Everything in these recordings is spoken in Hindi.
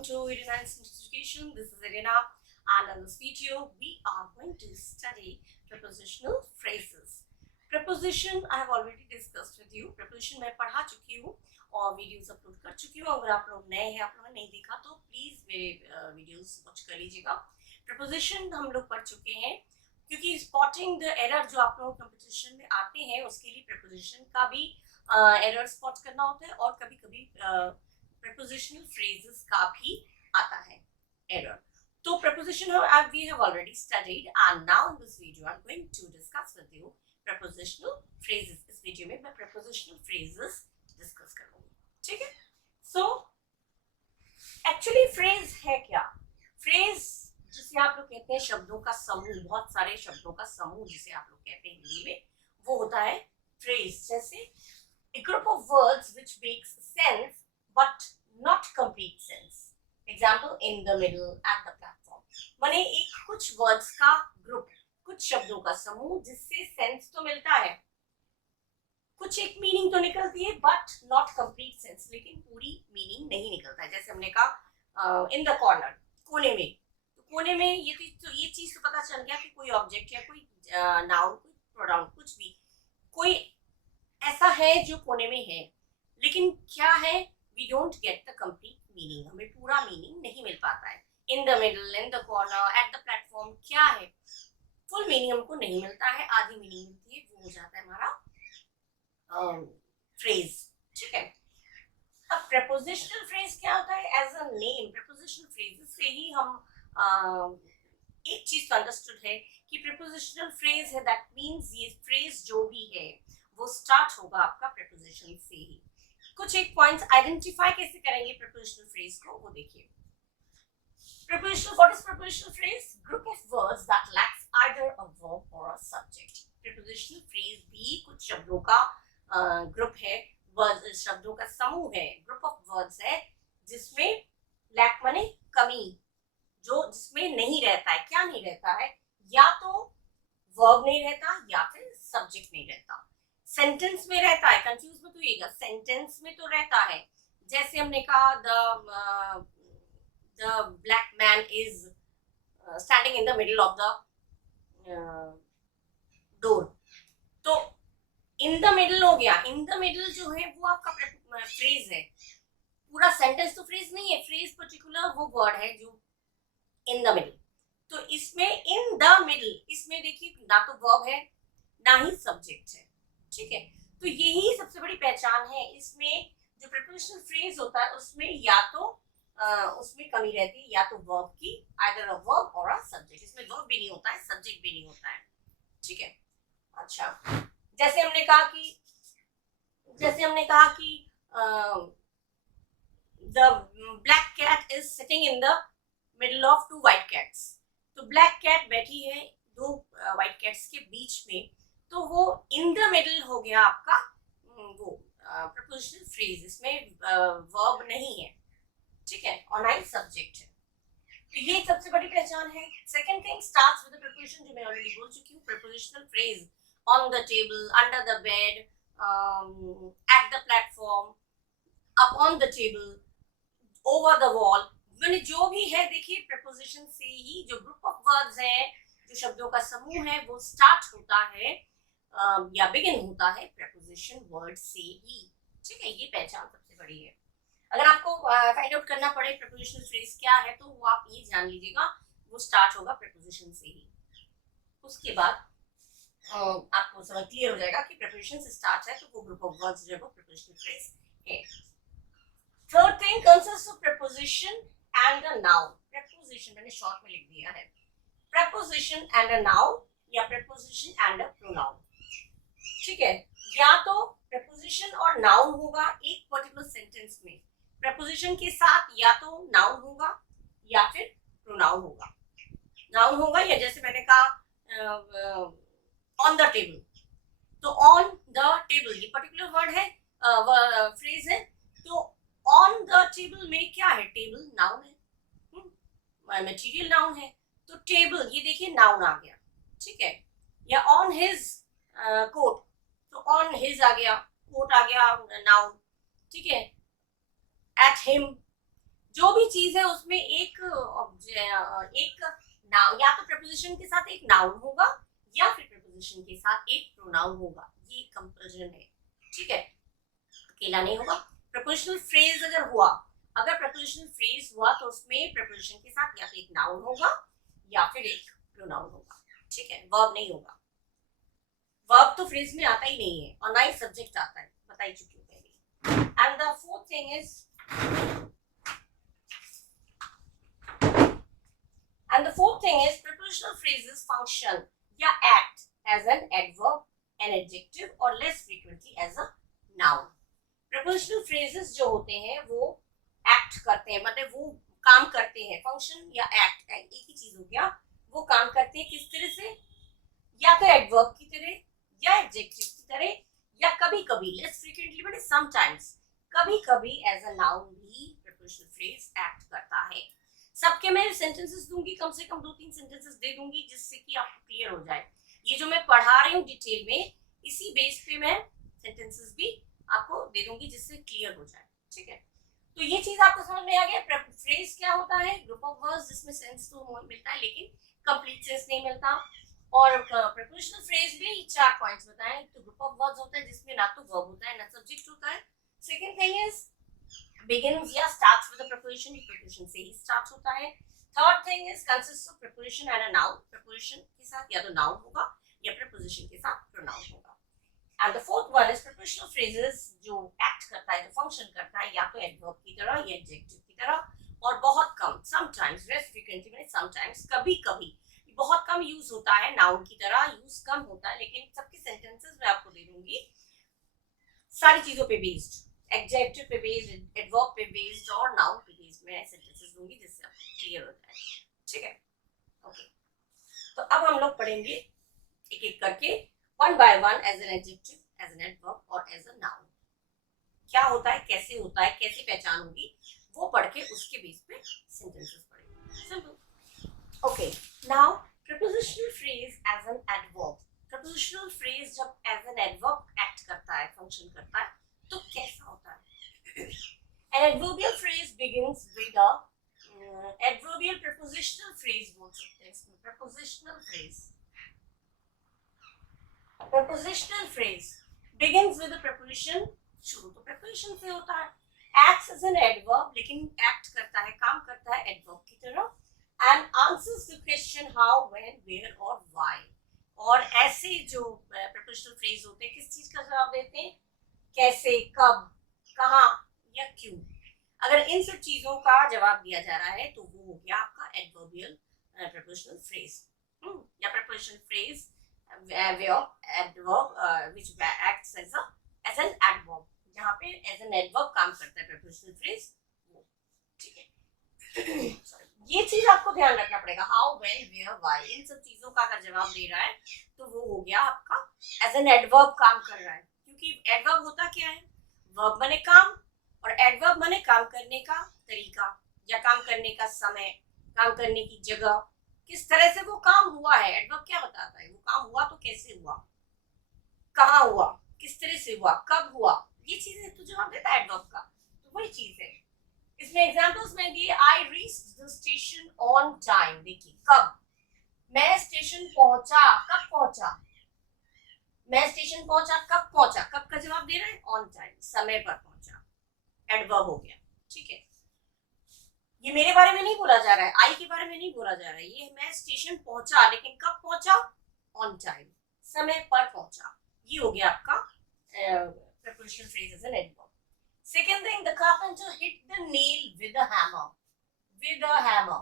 Welcome to Irina Instant Education. This is Irina, and in this video we are going to study prepositional phrases. Preposition I have already discussed with you. Preposition मैं पढ़ा चुकी हूँ और वीडियोस अपलोड कर चुकी हूँ. अगर आप लोग नए हैं, आप लोगों ने नहीं देखा तो प्लीज मेरे वीडियोस वॉच कर लीजिएगा. preposition हम लोग पढ़ चुके हैं क्योंकि स्पॉटिंग द एरर जो आप लोग कंपटीशन में आते हैं उसके लिए preposition का भी एरर स्पॉट करना होता है और कभी कभी prepositional phrases का भी आता है error. तो preposition we have already studied, and now in this video I'm going to discuss with you prepositional phrases. इस वीडियो में मैं prepositional phrases discuss करूंगी. ठीक है? So actually phrase है क्या? Phrase जिसे आप लोग कहते हैं शब्दों का समूह, बहुत सारे शब्दों का समूह जिसे आप लोग कहते हैं हिंदी में, वो होता है phrase. जैसे a group of words which makes sense but not complete sense. Example, in the middle, at the platform. माने एक कुछ words का ग्रुप, कुछ शब्दों का समूह जिससे सेंस तो मिलता है, कुछ एक मीनिंग तो निकलती है बट नॉट कंप्लीट सेंस, लेकिन पूरी मीनिंग नहीं निकलता है. जैसे हमने कहा इन द कॉर्नर, कोने में. तो कोने में ये चीज तो पता चल गया कि कोई ऑब्जेक्ट या कोई नाउन, कोई प्रोनाउन, कुछ भी कोई ऐसा है जो कोने में है, लेकिन क्या है, we don't get the complete meaning. हमें पूरा मीनिंग नहीं मिल पाता है. In the middle, in the corner, at the platform, क्या है, फुल मीनिंग हमको नहीं मिलता है, आधी मीनिंग मिलती है. वो हो जाता है हमारा फ्रेज. ठीक है? अब prepositional phrase क्या होता है? As a name, prepositional phrases से ही हम एक चीज तो अंडरस्टूड है कि prepositional phrase है, दैट मीन्स ये फ्रेज जो भी है वो स्टार्ट होगा आपका preposition से ही. कुछ एक पॉइंट्स आइडेंटिफाई कैसे करेंगे prepositional phrase को, वो देखिए. Prepositional, what is prepositional phrase? Group of words that lacks either a verb or a subject. Prepositional phrase भी कुछ शब्दों का ग्रुप है, शब्दों का समूह है, ग्रुप ऑफ वर्ड्स है जिसमें लैक माने कमी, जो जिसमें नहीं रहता है. क्या नहीं रहता है? या तो वर्ब नहीं रहता या फिर सब्जेक्ट नहीं रहता. सेंटेंस में रहता है, कंफ्यूज मत होइएगा, सेंटेंस में तो रहता है. जैसे हमने कहा the black man is standing in the middle of the door. तो इन द मिडल हो गया. इन द मिडल जो है वो आपका फ्रेज है. पूरा सेंटेंस तो फ्रेज नहीं है, फ्रेज पर्टिकुलर वो वर्ड है जो इन द मिडल. तो इसमें इन द मिडल, इसमें देखिए ना तो वर्ब है ना ही सब्जेक्ट है. ठीक है? तो यही सबसे बड़ी पहचान है. इसमें जो प्रीपोजिशनल फ्रेज होता है उसमें या तो उसमें कमी रहती है, या तो वर्ब की, आइदर अ वर्ब और अ सब्जेक्ट. इसमें वर्ब भी नहीं होता है, सब्जेक्ट भी नहीं होता है. ठीक है? अच्छा, जैसे हमने कहा कि the black cat is sitting in the middle of two white cats. तो ब्लैक कैट बैठी है दो व्हाइट कैट्स के बीच में, तो वो इन द मिडल हो गया आपका वो prepositional phrase. इसमें वर्ब नहीं है. ठीक है? और ना ही सब्जेक्ट है. तो ये सबसे बड़ी पहचान है. Second thing, starts with the preposition, जो मैं ऑलरेडी बोल चुकी हूँ. prepositional phrase on the table, under the bed, at the platform, up on the table, over the wall, मैंने जो भी है देखिए preposition से ही जो ग्रुप ऑफ वर्ड्स हैं, जो शब्दों का समूह है, वो स्टार्ट होता है या बिगिन होता है preposition वर्ड से ही. ठीक है? ये पहचान सबसे बड़ी है. अगर आपको फाइंड आउट करना पड़े prepositional phrase क्या है, तो वो आप ये जान लीजिएगा, वो स्टार्ट होगा preposition से ही. उसके बाद आपको समझ क्लियर हो जाएगा कि preposition से स्टार्ट है तो वो ग्रुप ऑफ वर्ड्स जो है वो prepositional phrase है. Third thing, consists of preposition and a noun. preposition मैंने शॉर्ट में लिख दिया है. preposition and a noun या preposition and a pronoun. ठीक है? या तो preposition और noun होगा एक पर्टिकुलर सेंटेंस में. preposition के साथ या तो noun होगा या फिर pronoun होगा. noun होगा, या जैसे मैंने कहा ऑन द टेबल, तो ऑन द टेबल ये पर्टिकुलर वर्ड है, फ्रेज है. तो ऑन द टेबल में क्या है? टेबल नाउन है, मटेरियल नाउन है. तो टेबल ये देखिए नाउन आ गया. ठीक है? या ऑन हिज कोट, तो ऑन हिज आ गया, कोट आ गया नाउन. ठीक है? एट हिम, जो भी चीज है उसमें एक नाउन, या तो प्रपोजिशन के साथ एक नाउन होगा या फिर प्रपोजिशन के साथ एक प्रोनाउन होगा, ये कंपल्सन है, ठीक है, अकेला नहीं होगा। प्रपोजिशनल फ्रेज अगर प्रपोजिशनल फ्रेज हुआ तो उसमें प्रपोजिशन के साथ या तो एक नाउन होगा या फिर एक प्रोनाउन होगा, ठीक है, वर्ब नहीं होगा। वर्ब तो फ्रेज में आता ही नहीं है और ना ही सब्जेक्ट आता है, बता ही चुकी हूँ पहले। And the fourth thing is prepositional phrases function या act as an adverb, an adjective or less frequently as a noun. prepositional phrases जो होते हैं वो act करते हैं, मतलब वो काम करते हैं, function या act एक ही चीज हो गया, वो काम करते हैं किस तरह से, या तो adverb की तरह या adjective की तरह, या कभी कभी less frequently मतलब sometimes कभी कभी as a noun भी prepositional phrase act करता है। सबके मैं सेंटेंसेस दूंगी, कम से कम 2-3 सेंटेंसेस दे दूंगी जिससे कि आपको क्लियर हो जाए। ये जो मैं पढ़ा रही हूँ डिटेल में, इसी बेस पे मैं सेंटेंसेस भी आपको दे दूंगी जिससे क्लियर हो जाए, ठीक है। तो ये चीज आपको समझ में आ गया। फ्रेज क्या होता है, ग्रुप ऑफ वर्ड्स जिसमें सेंस तो मिलता है लेकिन कंप्लीट सेंस नहीं मिलता। और प्रीपोजिशनल फ्रेज में 4 पॉइंट्स बताए। तो ग्रुप ऑफ वर्ड्स होता है जिसमें ना तो वर्ब होता है ना सब्जेक्ट होता है। सेकंड थिंग इज begins या starts with a preposition, preposition से ही start होता है। Third thing is consists of preposition and a noun, preposition के साथ या तो noun होगा या preposition के साथ pronoun होगा। and the fourth one is prepositional phrases जो act करता है, जो function करता है या तो adverb की तरह या adjective की तरह, और बहुत कम sometimes, less frequently में sometimes कभी कभी बहुत कम यूज होता है, noun की तरह यूज कम होता है, लेकिन सबके सेंटेंसेस में आपको दे दूंगी सारी चीजों पे बेस्ड, एडजेक्टिव पे बेस्ड, एडवर्ब पे बेस्ड और नाउन पे बेस्ड मैं सेंटेंसेस दूंगी जिससे आपको क्लियर हो जाए, ठीक है। ओके, तो अब हम लोग पढ़ेंगे एक एक करके one by one, as an adjective, as an adverb और एज अ नाउन। क्या होता है, कैसे होता है, कैसे पहचान होगी, वो पढ़ के उसके बेस पे सेंटेंसेस पढ़ेंगे। Simple. Okay, now prepositional phrase as an adverb। prepositional phrase जब एज एन एडवर्ब एक्ट करता है, फंक्शन करता है, तो कैसा होता है? An adverbial phrase begins with a adverbial prepositional phrase बोल सकते हैं इसमें। prepositional phrase begins with a preposition, शुरू तो preposition से होता है, acts as an adverb लेकिन act करता है, काम करता है adverb की तरह, and answers the question how, when, where और why। और ऐसे जो prepositional phrase होते हैं किस चीज का जवाब देते हैं, कैसे, कब, कहाँ या क्यों। अगर इन सब चीजों का जवाब दिया जा रहा है तो वो हो गया आपका एडवर्बियल prepositional phrase या prepositional phrase adverb which acts as an adverb, जहाँ पे as an adverb काम करता है prepositional phrase वो, ठीक है। ये चीज आपको ध्यान रखना पड़ेगा, हाउ, व्हेन, वेयर, व्हाई, इन सब चीजों का अगर जवाब दे रहा है तो वो हो गया आपका एज एन एडवर्ब काम कर रहा है। क्योंकि एडवर्ब होता क्या है, वर्ब माने काम, और एडवर्ब माने काम करने का तरीका या काम करने का समय, काम करने की जगह, किस तरह से वो काम हुआ है। एडवर्ब क्या बताता है, वो काम हुआ तो कैसे हुआ, कहाँ हुआ, किस तरह से हुआ, कब हुआ, ये चीजें तो जवाब देता है एडवर्ब का। तो वही चीज है इसमें। एग्जांपल्स में दिए, I reached the station on time. देखिए कब, मैं स्टेशन पहुंचा, कब पहुंचा, मैं स्टेशन पहुंचा, कब पहुंचा, कब का जवाब दे रहा है, ऑन टाइम, समय पर पहुंचा, एडवर्ब हो गया, ठीक है। ये मेरे बारे में नहीं बोला जा रहा है, आई के बारे में नहीं बोला जा रहा है, ये मैं स्टेशन पहुंचा लेकिन कब पहुंचा, ऑन टाइम, समय पर पहुंचा, ये हो गया आपका prepositional phrase as an adverb। Second thing, the carpenter hit the nail with a hammer। with a hammer,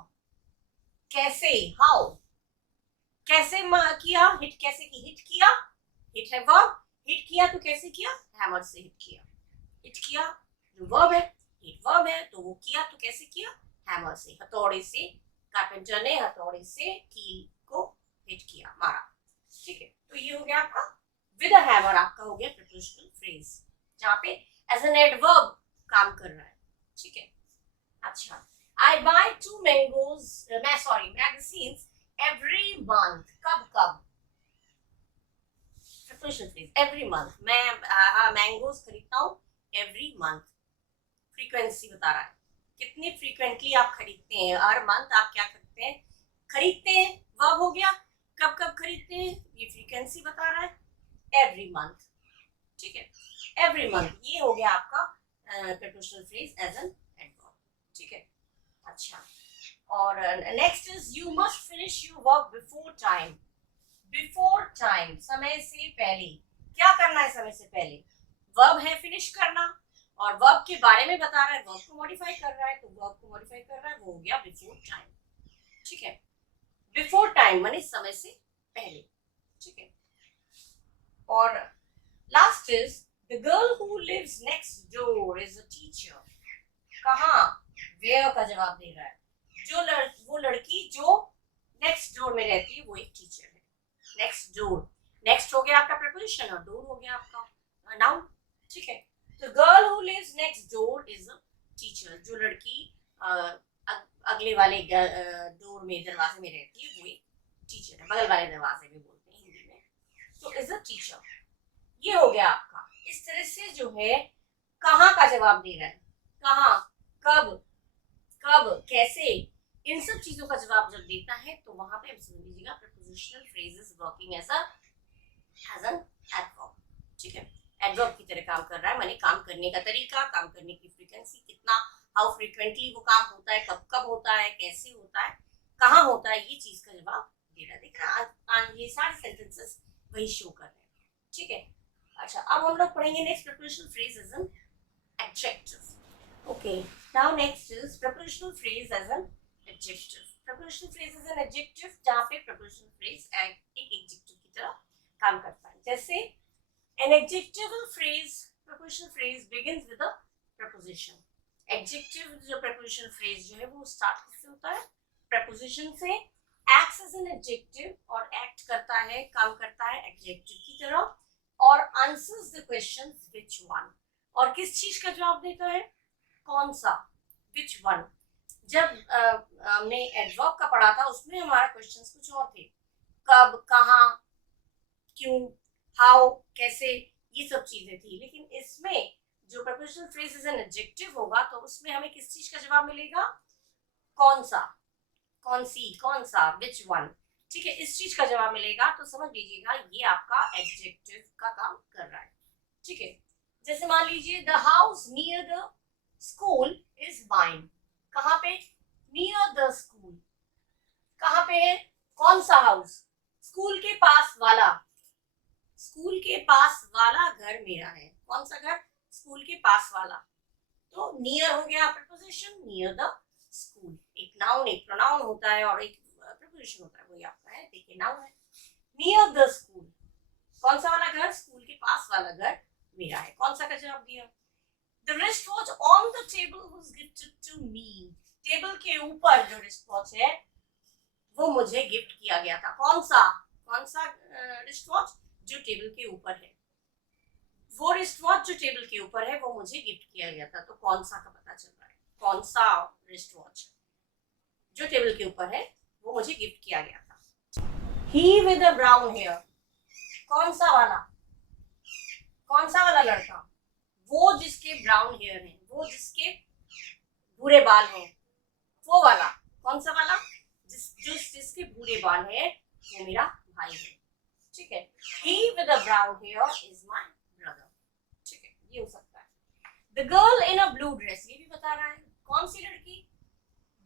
कैसे, how, कैसे किया, हिट कैसे की, हिट किया, हिट है वर्ब, हिट किया तो कैसे किया, हैमर से हिट किया, हिट किया जो वर्ब है, हिट वर्ब है तो वो किया तो कैसे किया, हैमर से, हथौड़े से, कारपेंटर ने हथौड़े से कील को हिट किया, मारा, ठीक है। तो ये हो गया आपका विद अ हैमर, आपका हो गया prepositional phrase जहाँ पे एज एन एडवर्ब काम कर रहा है, ठीक है। अच्छा, I buy 2 magazines every month। कब कब, prepositional phrase every month, मैं मैंगोज खरीदता हूँ every month, फ्रीक्वेंसी बता रहा है, कितनी फ्रीक्वेंटली आप खरीदते हैं, हर मंथ आप क्या करते हैं, खरीदते हैं, वर्ब हो गया। कब कब खरीदते हैं, ये फ्रीक्वेंसी बता रहा है, एवरी मंथ, ठीक है, एवरी मंथ, ये हो गया आपका prepositional phrase as an adverb, ठीक है। अच्छा, और next is you must finish your work before time. Before time, समय से पहले, क्या करना है समय से पहले, वर्ब है फिनिश करना, और वर्ब के बारे में बता रहा है, वर्ब को मॉडिफाई कर रहा है, तो वर्ब को मॉडिफाई कर रहा है, वो हो गया बिफोर टाइम, ठीक है। बिफोर टाइम माने समय से पहले, ठीक है। और last is the girl who lives next door is a teacher. कहाँ, वेयर का जवाब दे रहा है, वो लड़की जो नेक्स्ट डोर में रहती है वो एक टीचर है। नेक्स्ट डोर, नेक्स्ट हो गया आपका प्रीपोजिशन और डोर हो गया आपका नाउन, ठीक है। तो girl who lives next door is a teacher, जो लड़की अगले वाले डोर में, दरवाजे में रहती है, वो एक टीचर है, बगल वाले दरवाजे में बोलते हैं हिंदी में, तो इज अ टीचर। ये हो गया आपका। इस तरह से जो है कहाँ का जवाब दे रहा है, कहाँ, कब, कब, कैसे, इन सब चीजों का जवाब जब देता है तो वहां पे समझ लीजिएगा prepositional phrases working as an adverb, ठीक है। एडवर्ब की तरह काम कर रहा है, माने काम करने का तरीका, काम करने की फ्रीक्वेंसी, कितना, हाउ फ्रीक्वेंटली वो काम होता है, कब कब होता है, कैसे होता है, कहाँ होता है, ये चीज का जवाब दे रहा है। देख रहा है, ये सारे सेंटेंसेस वही शो कर रहे हैं, ठीक है। अच्छा, अब हम लोग पढ़ेंगे next prepositional phrase as an adjective. Okay, now next is prepositional phrase as an adjective. Prepositional phrase as an adjective, जहाँ पे prepositional phrase एक adjective की तरह काम करता है। जैसे an adjectival phrase, prepositional phrase begins with a preposition. Adjective जो prepositional phrase जो है वो start किससे होता है, preposition से, acts as an adjective और act करता है, काम करता है adjective की तरह, और answers the question which one, और किस चीज का जवाब देता है, कौन सा, विच वन। जब हमने एडवर्ब का पढ़ा था उसमें हमारा क्वेश्चंस कुछ और थे, कब, कहाँ, क्यों, हाउ, कैसे, ये सब चीजें थी। लेकिन इसमें जो prepositional phrase as an adjective होगा तो उसमें हमें किस चीज का जवाब मिलेगा, कौन सा, कौन सी, कौन सा, विच वन, ठीक है, इस चीज का जवाब मिलेगा। तो समझ लीजिएगा ये आपका एडजेक्टिव का काम कर रहा है, ठीक है। जैसे मान लीजिए the house near the school is mine, कहाँ पे, नियर द स्कूल, कहाँ पे है, कौन सा हाउस, स्कूल के पास वाला, स्कूल के पास वाला घर मेरा है, कौन सा घर, स्कूल के पास वाला, तो नियर हो गया प्रीपोजिशन, नियर द स्कूल। एक नाउन, एक प्रोनाउन होता है और एक प्रीपोजिशन होता है, वही आपका है, देखिए नाउन है, नियर द स्कूल, कौन सा वाला घर, स्कूल के पास वाला घर मेरा है, कौन सा का जवाब दिया। The wristwatch on the table was gifted to me. Table के ऊपर जो wristwatch है वो मुझे गिफ्ट किया गया था, कौन सा wristwatch, जो टेबल के ऊपर है, वो wristwatch जो टेबल के ऊपर है वो मुझे गिफ्ट किया गया था, तो कौन सा का पता चल रहा है, कौन सा wristwatch जो टेबल के ऊपर है वो मुझे गिफ्ट किया गया था। He with a brown hair, कौन सा वाला लड़का, वो जिसके ब्राउन हेयर है, वो जिसके भूरे बाल हैं, वो वाला, कौन सा वाला, जिसके भूरे बाल है वो मेरा भाई है, ठीक है। He with a brown hair is my brother, ठीक है, ये हो सकता है। The girl in a blue dress, ये भी बता रहा है कौन सी लड़की,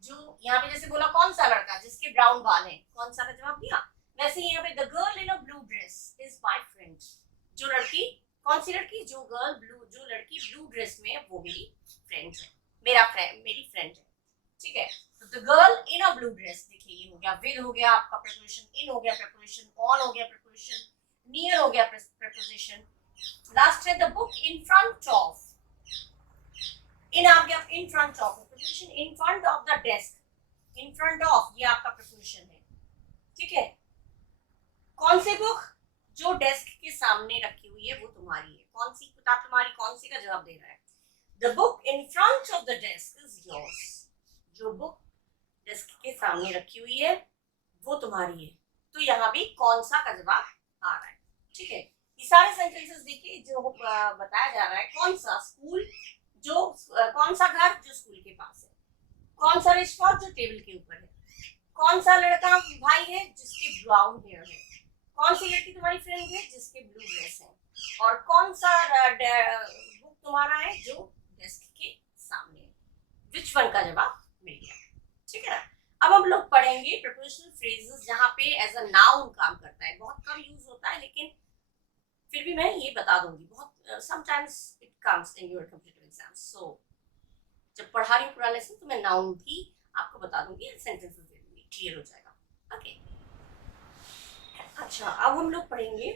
जो यहाँ पे जैसे बोला कौन सा लड़का जिसके ब्राउन बाल है, कौन सा का जवाब दिया, वैसे यहाँ पे the girl in a blue dress is my friend, जो लड़की, कौन सी लड़की, जो लड़की ब्लू ड्रेस में है वो मेरी फ्रेंड है, मेरी फ्रेंड है, ठीक है। तो the girl in a blue dress, देखिए ये हो गया, विद हो गया आपका प्रीपोजिशन, इन हो गया प्रीपोजिशन, ऑन हो गया प्रीपोजिशन, नियर हो गया प्रीपोजिशन, लास्ट है the book in front of, in आ गया, in front of preposition, in front of the desk, in front of ये आपका प्रीपोजिशन है, ठीक है। कौन सी बुक, जो डेस्क के सामने रखी हुई है वो तुम्हारी है, कौन सी किताब तुम्हारी, कौन सी का जवाब दे रहा है, the book in front of the desk is yours, जो बुक डेस्क के सामने रखी हुई है वो तुम्हारी है, तो यहाँ भी कौन सा का जवाब आ रहा है, ठीक है। ये सारे सेंटेंसेस देखिए जो बताया जा रहा है, कौन सा स्कूल, जो कौन सा घर जो स्कूल के पास है, कौन सा रिश्वत जो टेबल के ऊपर है, कौन सा लड़का भाई है जिसके ब्राउन हेयर है, कौन सी लड़की तुम्हारी फ्रेंड है जिसके ब्लू ड्रेस है, और कौन सा बुक तुम्हारा है जो डेस्क के सामने है। विच वन का जवाब मिल गया, ठीक है ना। अब हम लोग पढ़ेंगे प्रपोजिशनल फ्रेजेस जहाँ पे एज अ नाउन काम करता है, बहुत कम यूज होता है लेकिन फिर भी मैं ये बता दूंगी, बहुत sometimes it comes in your competitive exam. So जब पढ़ा रही हूँ पूरा लेसन तो मैं नाउन भी आपको बता दूंगी, सेंटेंसेस दे दूंगी, क्लियर हो जाएगा। ओके अच्छा, अब हम लोग पढ़ेंगे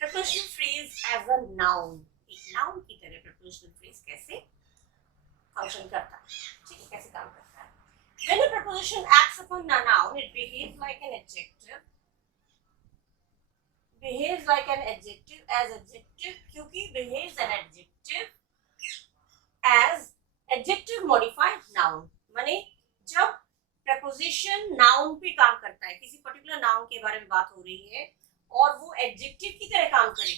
prepositional phrase as a noun, एक नाउन की तरह प्रपोजिशनल फ्रेज कैसे फंक्शन करता है, ठीक है, कैसे काम करता है। When a preposition acts upon a noun, it behaves like an adjective. Behaves like an adjective as adjective, क्योंकि behaves an adjective as adjective modified noun. माने जब preposition noun पे काम करता है, किसी particular noun के बारे में बात हो रही है और वो adjective की तरह काम करे।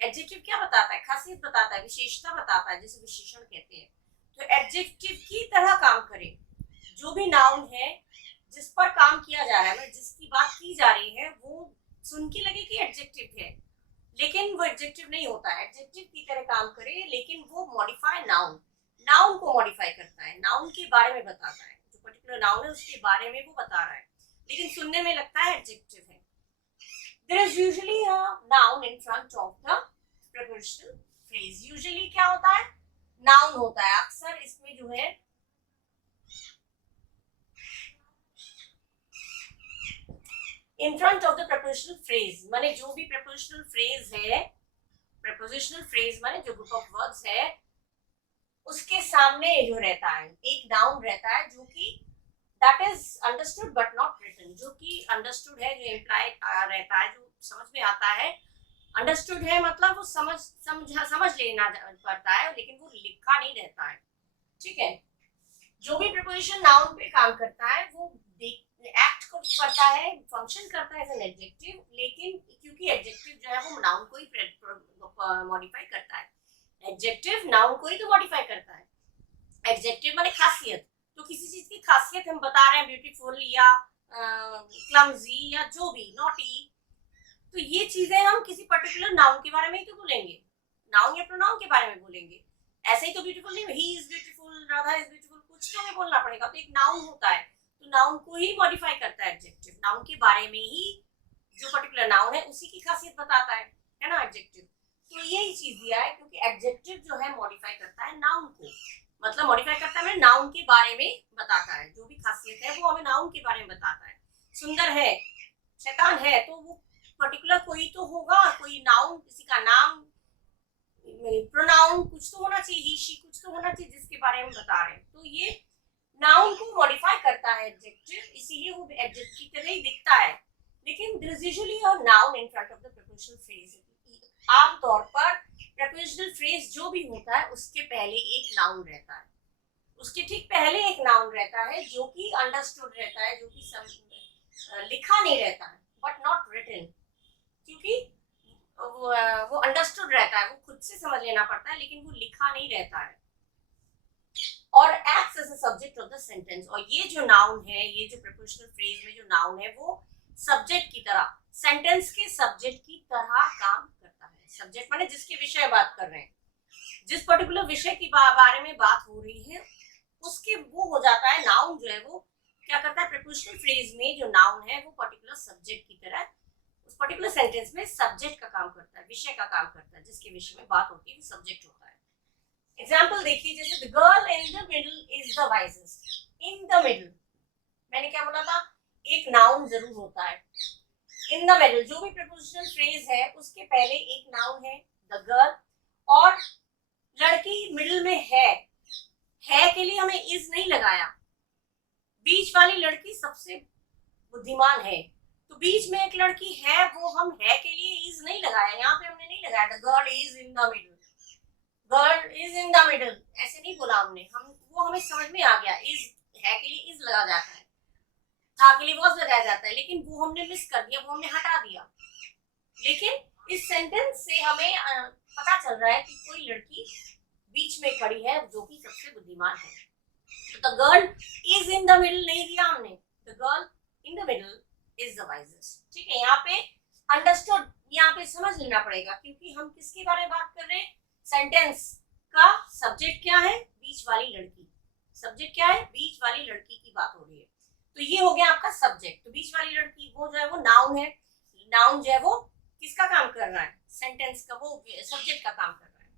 adjective क्या बताता है? खासियत बताता है, विशेषता बताता है, जिसे विशेषण कहते हैं। तो adjective की तरह काम करे। जो भी नाउन है जिस पर काम किया जा रहा है, जिसकी बात की जा रही है, वो सुन के लगे कि एडजेक्टिव है, लेकिन वो एडजेक्टिव नहीं होता है। एडजेक्टिव की तरह काम करे लेकिन वो मॉडिफाई नाउन, नाउन को मॉडिफाई करता है, नाउन के बारे में बताता है, जो पर्टिकुलर नाउन है उसके बारे में वो बता रहा है, लेकिन सुनने में लगता है एडजेक्टिव है। There is usually a noun in front of the prepositional phrase. Usually क्या होता है? नाउन होता है। अक्सर इसमें जो है in front of the prepositional phrase, माने जो भी prepositional phrase है, prepositional phrase माने जो group of words है, उसके सामने जो रहता है एक नाउन रहता है, जो कि that is understood but not written, जो कि understood है, जो implied रहता है, जो समझ में आता है। understood है मतलब वो समझ लेना पड़ता है, लेकिन वो लिखा नहीं रहता है, ठीक है। जो भी preposition नाउन पे काम करता है वो एक्ट को करता है, फंक्शन करता है एज एन एडजेक्टिव, लेकिन क्योंकि एडजेक्टिव जो है वो नाउन को ही मॉडिफाई करता है। एडजेक्टिव नाउन को ही तो मॉडिफाई करता है। एडजेक्टिव माने खासियत, तो किसी चीज की खासियत हम बता रहे हैं, ब्यूटीफुल या क्लमजी या जो भी, नॉटी, तो ये चीजें हम किसी पर्टिकुलर नाउन के बारे में ही तो बोलेंगे, नाउन या प्रोनाउन के बारे में बोलेंगे। ऐसे ही तो ब्यूटीफुल नहीं, he is beautiful, Radha is beautiful, कुछ तो हमें बोलना पड़ेगा। तो एक नाउन होता है, तो नाउन को ही मॉडिफाई करता है एडजेक्टिव, नाउन के बारे में ही, जो पर्टिकुलर नाउन है उसी की खासियत बताता है ना एडजेक्टिव। तो यही चीज दिया है, क्योंकि एडजेक्टिव जो है मॉडिफाई करता है नाउन को, मतलब मॉडिफाई करता है नाउन के बारे में बताता है, जो भी खासियत है वो हमें नाउन के बारे में बताता है। सुंदर है, शैतान है, तो वो पर्टिकुलर कोई तो होगा, कोई नाउन, किसी का नाम, प्रोनाउन कुछ तो होना चाहिए, ही शी कुछ तो होना चाहिए जिसके बारे में बता रहे हैं। तो ये नाउन को मॉडिफाई करता है एडजेक्टिव, इसीलिए वो एडजेक्टिव की तरह ही दिखता है। लेकिन there is usually a noun in front of the prepositional phrase. आमतौर पर प्रीपोजिशनल फ्रेज जो भी होता है उसके पहले एक नाउन रहता है, उसके ठीक पहले एक नाउन रहता है जो कि अंडरस्टूड रहता है, जो कि लिखा नहीं रहता है, बट नॉट रिटन, क्योंकि वो अंडरस्टूड रहता है, वो खुद से समझ लेना पड़ता है, लेकिन वो लिखा नहीं रहता है, और acts as a subject of the sentence. और ये जो नाउन है, ये जो प्रीपोजिशनल फ्रेज में जो नाउन है, वो सब्जेक्ट की तरह, सेंटेंस के सब्जेक्ट की तरह काम करता है। सब्जेक्ट माने जिसके विषय बात कर रहे हैं, जिस पर्टिकुलर विषय की बारे में बात हो रही है, उसके वो हो जाता है नाउन जो है वो क्या करता है, प्रीपोजिशनल फ्रेज में जो नाउन है वो पर्टिकुलर सब्जेक्ट की तरह उस पर्टिकुलर सेंटेंस में सब्जेक्ट का काम करता है, विषय का काम करता है, जिसके विषय में बात होती है वो सब्जेक्ट होता है। एग्जाम्पल देखिए, जैसे the girl in the middle is the wisest. In the middle, मैंने क्या बोला था, एक नाउन जरूर होता है। इन द मिडल, जो भी प्रीपोजिशनल फ्रेज है उसके पहले एक नाउन है द गर्ल, और लड़की मिडल में है के लिए हमें इज नहीं लगाया, बीच वाली लड़की सबसे बुद्धिमान है, तो बीच में एक लड़की है, वो हम है के लिए इज नहीं लगाया, यहाँ पे हमने नहीं लगाया the girl is in the middle, girl is in the middle, ऐसे नहीं बोला हमने, वो हमें समझ में आ गया, इज है के लिए इज लगा जाता है, था के लिए वॉज लगाया जाता है, लेकिन वो हमने मिस कर दिया, वो हमने हटा दिया। लेकिन इस सेंटेंस से हमें पता चल रहा है कि कोई लड़की बीच में खड़ी है जो कि सबसे बुद्धिमान है। The girl is in the middle नहीं दिया हमने, the girl in the middle is the wisest. ठीक है, यहाँ पे अंडरस्टूड, यहाँ पे समझ लेना पड़ेगा क्योंकि हम किसके बारे में बात कर रहे हैं। सेंटेंस का सब्जेक्ट क्या है, बीच वाली लड़की। सब्जेक्ट क्या है, बीच वाली लड़की की बात हो रही है। तो ये हो गया आपका सब्जेक्ट। तो बीच वाली लड़की वो जो है वो नाउन है। नाउन जो है वो किसका काम कर रहा है, सेंटेंस का, वो सब्जेक्ट का काम कर रहा है।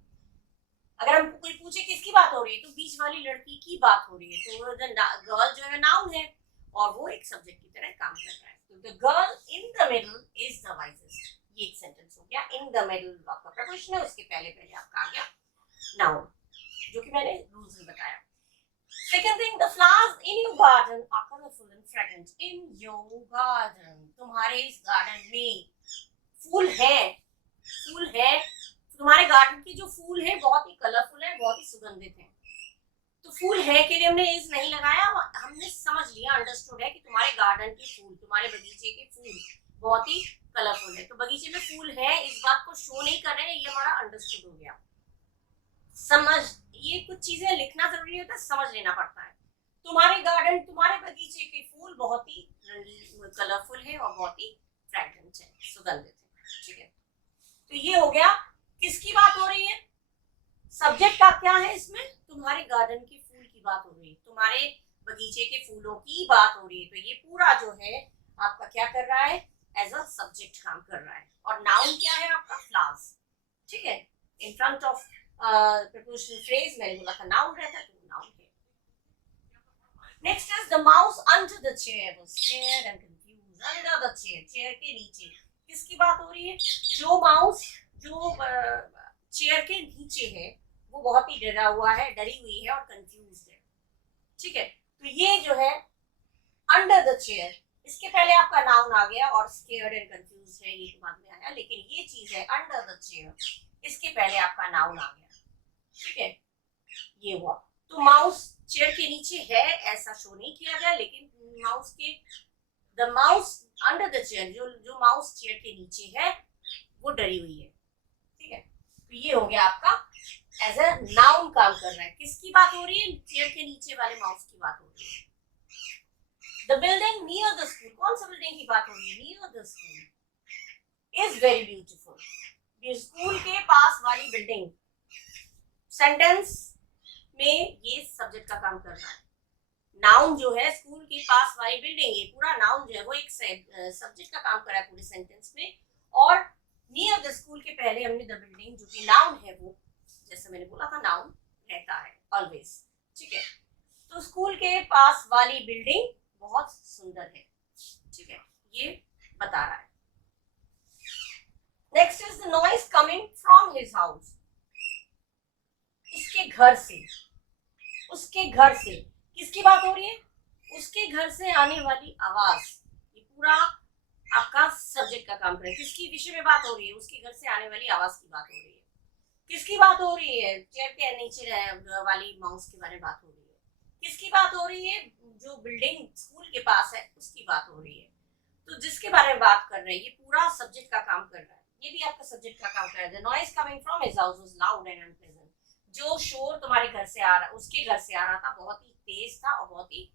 अगर हम कोई पूछे किसकी बात हो रही है तो बीच वाली लड़की की बात हो रही है, तो गर्ल जो है नाउन है और वो एक सब्जेक्ट की तरह काम कर रहा है। तो the girl in the middle is the wisest, ये एक सेंटेंस हो गया। इन द मिडल आपका प्रपोजिशन है, उसके पहले पहले आपका आ गया नाउन, जो कि मैंने रूल्स में बताया। Second thing, the flowers in your garden are colorful and fragrant. In your garden, तुम्हारे इस गार्डन में फूल है, फूल है। तुम्हारे गार्डन के जो फूल है बहुत ही कलरफुल है, बहुत ही सुगंधित है। तो फूल है के लिए हमने इज नहीं लगाया, हमने समझ लिया, अंडरस्टूड है कि तुम्हारे गार्डन के फूल, तुम्हारे बगीचे के फूल बहुत ही कलरफुल है। तो बगीचे में फूल है, इस बात को शो नहीं कर रहे हैं, ये हमारा अंडरस्टूड हो गया। समझ, ये कुछ चीजें लिखना जरूरी नहीं होता, समझ लेना पड़ता है। तुम्हारे गार्डन, तुम्हारे बगीचे के फूल बहुत ही कलरफुल है और बहुत ही फ्रेग्रेंट है, सुगंधित है। ठीक है, तो ये हो गया, किसकी बात हो रही है, सब्जेक्ट का क्या है इसमें, तुम्हारे गार्डन के फूल की बात हो रही है, तुम्हारे बगीचे के फूलों की बात हो रही है। तो ये पूरा जो है आपका क्या कर रहा है, एज अ सब्जेक्ट काम कर रहा है। और नाउन क्या है आपका, फ्लावर्स। ठीक है, इन फ्रंट ऑफ prepositional phrase मैंने बोला था नाउन रहता है, तो नाउन है। Next is the mouse under the chair was scared and confused। Under the chair, chair के नीचे किसकी बात हो रही है, जो माउस जो चेयर के नीचे है वो बहुत ही डरा हुआ है, डरी हुई है और कंफ्यूज्ड है। ठीक है, तो ये जो है अंडर द चेयर, इसके पहले आपका नाउन आ गया और स्केयर्ड एंड कंफ्यूज्ड है, ये तो बाद में आया, लेकिन ये चीज है अंडर द चेयर, इसके पहले आपका नाउन आ गया। ठीक है, ये हुआ। तो माउस चेयर के नीचे है ऐसा शो नहीं किया गया, लेकिन माउस के, the mouse under the chair, जो माउस चेयर के नीचे है वो डरी हुई है। ठीक है, तो ये हो गया आपका एज अ नाउन काम कर रहा है। किसकी बात हो रही है, चेयर के नीचे वाले माउस की बात हो रही है। The building near the school, कौन सा बिल्डिंग की बात हो रही है, near the school is very beautiful. School के पास वाली बिल्डिंग, सेंटेंस में ये सब्जेक्ट का काम कर रहा है। नाउन जो है स्कूल के पास वाली बिल्डिंग, ये पूरा नाउन जो है वो एक सब्जेक्ट का काम कर रहा है पूरे सेंटेंस में। और नियर द स्कूल के पहले हमने द बिल्डिंग, जो कि नाउन है, वो जैसे मैंने बोला था नाउन रहता है ऑलवेज। ठीक है, तो स्कूल के पास वाली बिल्डिंग बहुत सुंदर है। ठीक है, ये बता रहा है। Next is the noise coming from his house, उसके घर से, उसके घर से किसकी बात हो रही है, उसके घर से आने वाली आवाज, ये पूरा आपका सब्जेक्ट का काम करे। किसकी विषय में बात हो रही है, उसके घर से आने वाली आवाज की बात हो रही है। किसकी बात हो रही है, चेयर के नीचे वाली माउस के बारे में बात हो रही है। किसकी बात हो रही है, जो बिल्डिंग स्कूल के पास है उसकी बात हो रही है। तो जिसके बारे में बात कर रहे हैं, ये पूरा सब्जेक्ट का काम कर रहा है, ये भी आपका सब्जेक्ट का काम कर रहा है। The noise coming from his house was loud and unpleasant, जो शोर तुम्हारे घर से आ रहा, उसके घर से आ रहा था, बहुत ही तेज था और बहुत ही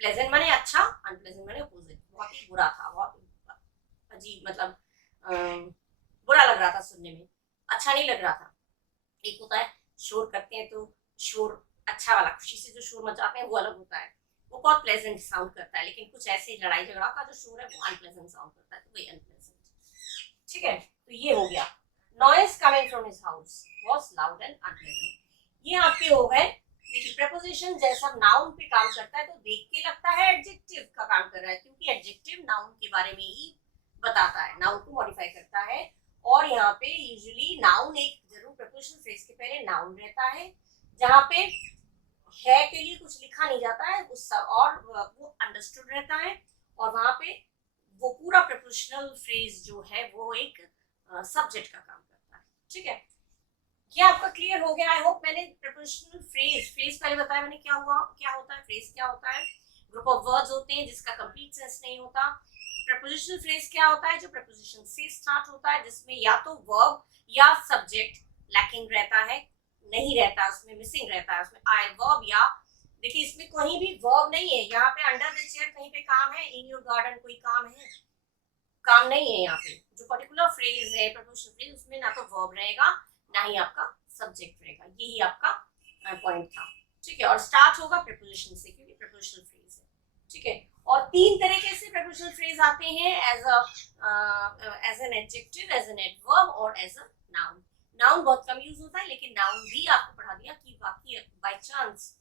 प्लेजेंट माने अच्छा, अनप्लेजेंट माने अपोजिट, बहुत ही बुरा था, बहुत अजीब, मतलब बुरा लग रहा था सुनने में, अच्छा नहीं लग रहा था। एक होता है शोर करते हैं तो शोर अच्छा वाला, खुशी से जो शोर मचाते हैं वो अलग होता है, वो बहुत प्लेजेंट साउंड करता है। लेकिन कुछ ऐसे लड़ाई झगड़ा का जो शोर है वो अनप्लेजेंट साउंड करता है, तो वही अनप्लेजेंट। ठीक है, तो ये हो गया noise coming from his house was loud and unpleasant. ये आपके हो गए। देखिए प्रेपोजिशन जैसा नाउन पे काम करता है तो देख के लगता है एडजेक्टिव का काम कर रहा है, क्योंकि एडजेक्टिव नाउन के बारे में ही बताता है, नाउन को मॉडिफाई करता है। और यहाँ पे यूजुअली नाउन एक जरूर प्रेपोजिशन फ्रेज के पहले नाउन रहता है, जहाँ पे है के लिए कुछ लिखा नहीं जाता है उस, और वो अंडरस्टूड रहता है। और वहां पे वो पूरा प्रेपोजिशनल फ्रेज जो है वो एक सब्जेक्ट का काम करता है। ठीक है, ये आपका क्लियर हो गया। आई होप मैंने प्रेपोजिशनल फ्रेज, फ्रेज पहले बताया मैंने क्या हुआ, क्या होता है फ्रेज, क्या होता है, ग्रुप ऑफ वर्ड्स होते हैं जिसका कंप्लीट सेंस नहीं होता। प्रेपोजिशनल फ्रेज क्या होता है, जो प्रेपोजिशन से स्टार्ट होता है, जिसमें या तो वर्ब या सब्जेक्ट लैकिंग रहता है, नहीं रहता, उसमें मिसिंग रहता है, उसमें आई वर्ब या देखिए इसमें कहीं भी वर्ब नहीं है, यहाँ पे अंडर द चेयर कहीं पे काम है, इन योर गार्डन कोई काम है, काम नहीं है। यहाँ पे जो पर्टिकुलर फ्रेज है प्रपोजिशनल फ्रेज, उसमें ना तो वर्ब रहेगा ना ही आपका सब्जेक्ट रहेगा, यही आपका पॉइंट था, ठीक है। और स्टार्ट होगा प्रपोजिशन से क्योंकि प्रपोजिशनल फ्रेज है, ठीक है। और तीन तरीके से प्रपोजिशनल फ्रेज आते हैं, as an adjective, as an adverb और एज अ नाउन। नाउन बहुत कम यूज होता है, लेकिन नाउन भी आपको पढ़ा दिया कि बाकी बाय चांस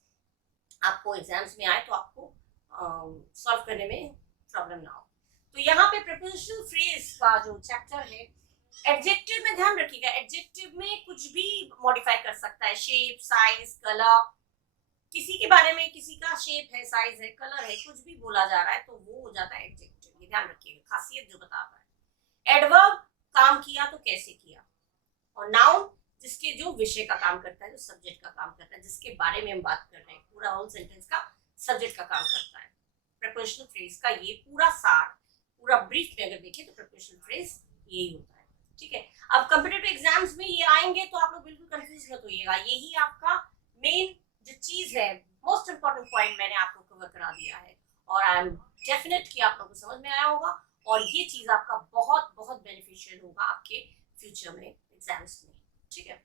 आपको एग्जाम्स में आए तो आपको सॉल्व करने में प्रॉब्लम ना हो। तो यहाँ पे प्रपोजिशनल फ्रेज का जो चैप्टर है, एडजेक्टिव में ध्यान रखिएगा, एडजेक्टिव में कुछ भी मॉडिफाई कर सकता है, शेप, साइज, कलर, किसी के बारे में किसी का शेप है, साइज है, कलर है, कुछ भी बोला जा रहा है तो वो हो जाता है एडजेक्टिव। ये ध्यान रखिएगा, खासियत जो बताता है। एडवर्ब काम किया तो कैसे किया, और नाउन जिसके जो विषय का काम करता है, जो सब्जेक्ट का काम करता है, जिसके बारे में हम बात कर रहे हैं, पूरा होल सेंटेंस का सब्जेक्ट का काम करता है। प्रपोजिशनल फ्रेज का ये पूरा सार, पूरा ब्रीफ में अगर देखें तो प्रपोजिशनल फ्रेज यही होता है, ठीक है। अब कॉम्पिटिटिव एग्जाम्स में ये आएंगे तो आप लोग बिल्कुल कंफ्यूज मत होइएगा, यही आपका मेन जो चीज है, मोस्ट इंपॉर्टेंट पॉइंट मैंने आपको कवर करा दिया है, और आई एम डेफिनेट कि आप लोगों को समझ में आया होगा, और ये चीज आपका बहुत बहुत बेनिफिशियल होगा आपके फ्यूचर में एग्जाम्स में, ठीक है।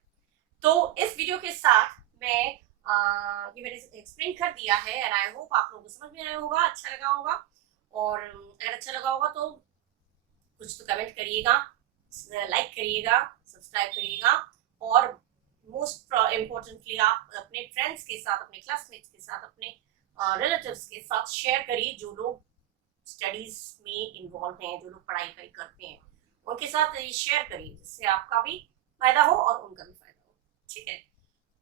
तो इस वीडियो के साथ मैं ये मैंने एक्सप्लेन कर दिया है, एंड आई होप आप लोगों को समझ में आया होगा, अच्छा लगा होगा। और अगर अच्छा लगा होगा तो कुछ तो कमेंट करिएगा, लाइक करिएगा, सब्सक्राइब करिएगा, और मोस्ट इम्पोर्टेंटली आप अपने फ्रेंड्स के साथ, अपने क्लासमेट्स के साथ, अपने रिलेटिव्स के साथ शेयर करिए, जो लोग स्टडीज में इन्वॉल्व हैं, जो लोग पढ़ाई करते हैं, उनके साथ शेयर करिए, जिससे आपका भी फायदा हो और उनका भी फायदा हो, ठीक है।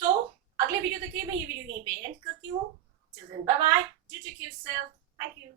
तो अगले वीडियो तक के मैं ये वीडियो यहीं पे एंड करती हूँ। Till then bye bye, do take care of yourself, thank you.